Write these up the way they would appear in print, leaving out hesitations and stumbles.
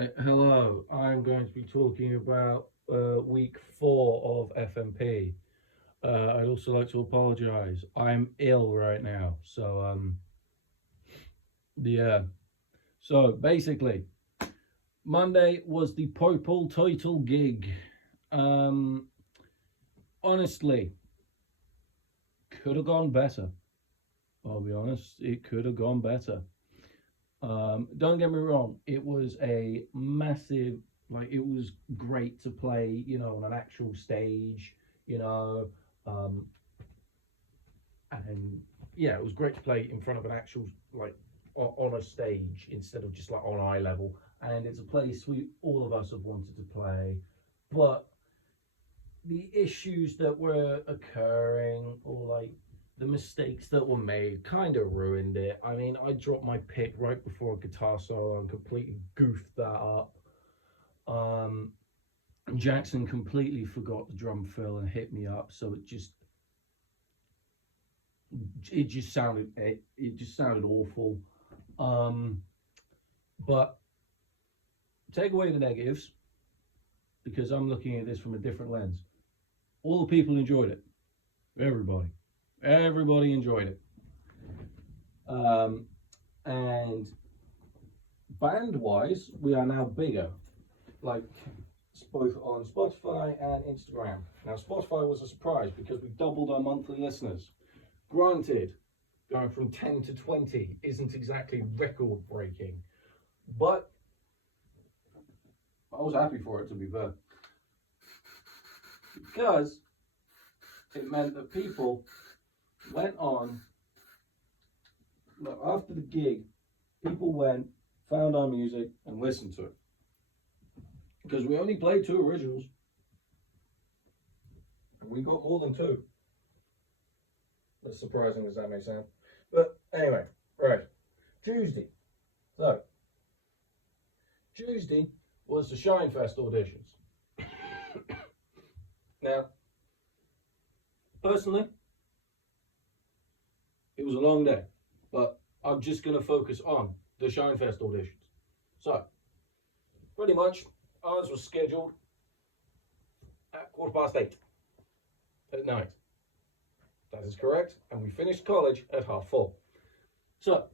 Right, hello. I'm going to be talking about week 4 of FMP. I'd also like to apologize. I'm ill right now. Yeah. So basically, Monday was the purple title gig. Um, Honestly, could have gone better. I'll be honest, it could have gone better. Don't get me wrong, it was a massive, it was great to play, on an actual stage, you know, um, and yeah, it was great to play in front of an actual, on a stage instead of just like on eye level. And it's a place we all of us have wanted to play, but the issues that were occurring or the mistakes that were made kind of ruined it. I mean, I dropped my pick right before a guitar solo and completely goofed that up. Jackson completely forgot the drum fill and hit me up, so it just sounded awful. But take away the negatives, because I'm looking at this from a different lens. All the people enjoyed it. Everybody enjoyed it. And band-wise, we are now bigger, like both on Spotify and Instagram. Now, Spotify was a surprise because we doubled our monthly listeners. Granted, going from 10 to 20 isn't exactly record-breaking, but I was happy for it, to be fair, because it meant that people went on, after the gig, people went, found our music, and listened to it. Because we only played 2 originals. And we got more than 2. As surprising as that may sound. But anyway, right. Tuesday. So, Tuesday was the Shine Fest auditions. Now, personally, it was a long day, but I'm just going to focus on the Shine Fest auditions. So, pretty much, ours was scheduled at 8:15 at night. That is correct, and we finished college at 4:30. So,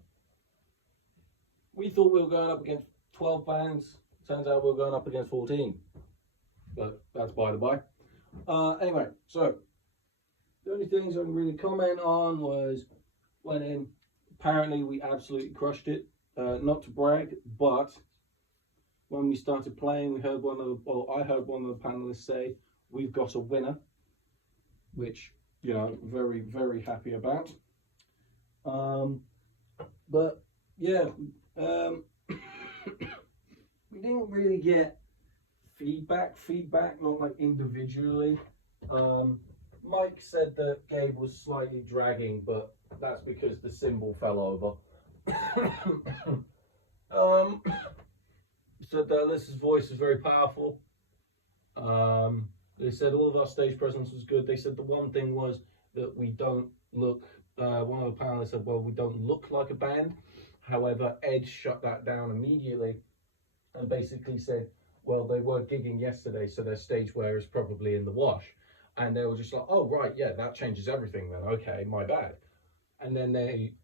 we thought we were going up against 12 bands. Turns out we were going up against 14. But that's by the by. Anyway, so the only things I can really comment on was went in. Apparently, we absolutely crushed it. Not to brag, but when we started playing, I heard one of the panelists say, "We've got a winner," which, very, very happy about. But yeah, we didn't really get feedback, not like individually. Mike said that Gabe was slightly dragging, but that's because the cymbal fell over. Said that Alyssa's voice is very powerful. They said all of our stage presence was good. They said the one thing was that we don't look, one of the panelists said, well, we don't look like a band. However, Ed shut that down immediately and basically said, well, they were gigging yesterday, so their stage wear is probably in the wash. And they were just like, oh, right, yeah, that changes everything then. Okay, my bad. And then they,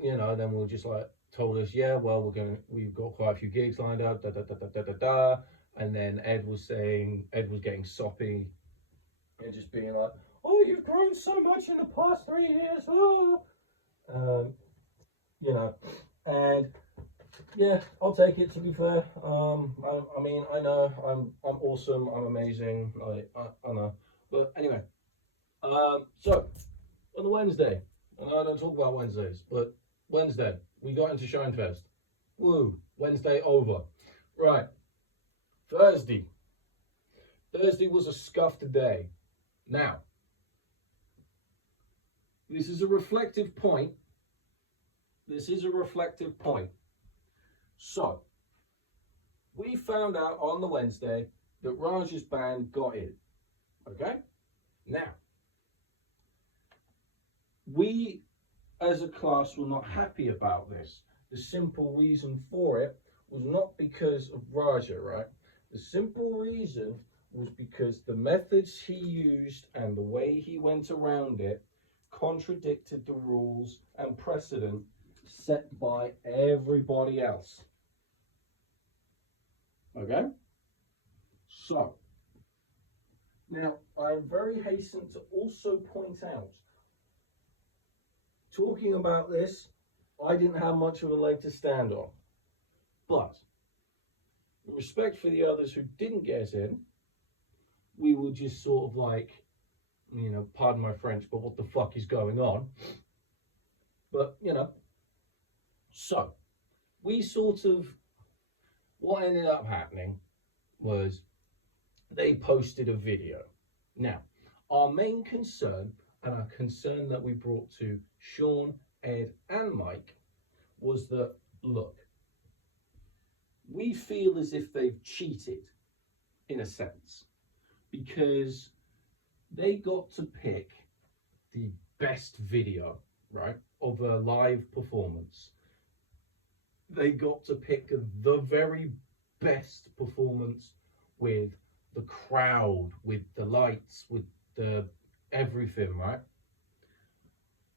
then we were just like, told us, yeah, well, we've got quite a few gigs lined up, da. And then Ed was getting soppy and just being like, oh, you've grown so much in the past 3 years. Oh. And yeah, I'll take it, to be fair. I mean, I know I'm awesome, I'm amazing, I know. But anyway, so on the Wednesday, and I don't talk about Wednesdays, but Wednesday, we got into Shine Fest. Woo, Wednesday over. Right, Thursday was a scuffed day. Now, this is a reflective point. So, we found out on the Wednesday that Raj's band got in. Okay? Now, we as a class were not happy about this. The simple reason for it was not because of Raja, right? The simple reason was because the methods he used and the way he went around it contradicted the rules and precedent set by everybody else. Okay? So, now I'm very hastened to also point out, talking about this, I didn't have much of a leg to stand on. But, in respect for the others who didn't get in, we were just sort of like, you know, pardon my French, but what the fuck is going on? But, you know, so we sort of, what ended up happening was they posted a video. Now, our main concern, and our concern that we brought to Sean, Ed, and Mike, was that, look, we feel as if they've cheated, in a sense, because they got to pick the best video, right, of a live performance. They got to pick the very best performance with the crowd, with the lights, with the everything, right?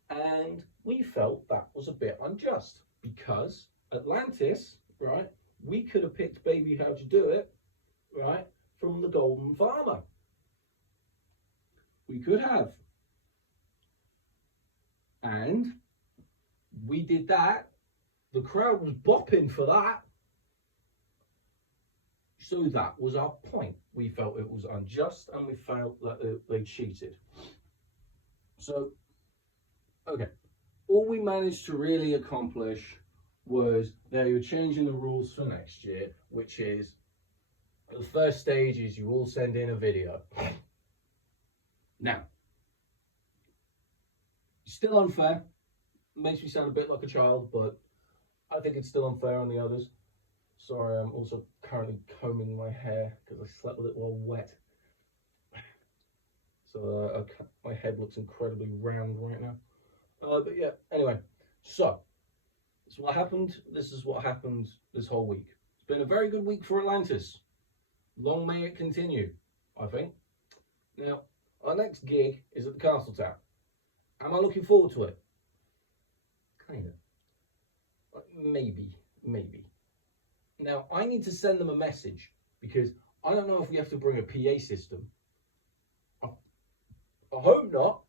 And we felt that was a bit unjust because Atlantis, right, we could have picked Baby How'd You Do It, right, from the Golden Farmer. We could have. And we did that. The crowd was bopping for that. So that was our point. We felt it was unjust and we felt that they cheated. So, okay. All we managed to really accomplish was they were changing the rules for next year, which is the first stage is you all send in a video. Now, still unfair. Makes me sound a bit like a child, but I think it's still unfair on the others. Sorry, I'm also currently combing my hair because I slept with it while wet. So my head looks incredibly round right now. But yeah, anyway, so this is what happened. This is what happened this whole week. It's been a very good week for Atlantis. Long may it continue, I think. Now, our next gig is at the Castle Town. Am I looking forward to it? Kind of. Maybe. Now, I need to send them a message because I don't know if we have to bring a PA system. I hope not.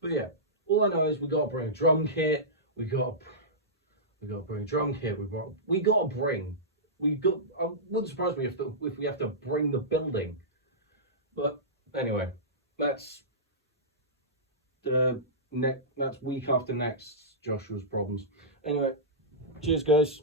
But yeah, all I know is we got to bring a drum kit. We got to bring a drum kit. I wouldn't surprise me if we have to bring the building. But anyway, that's week after next Joshua's problems. Anyway, cheers guys.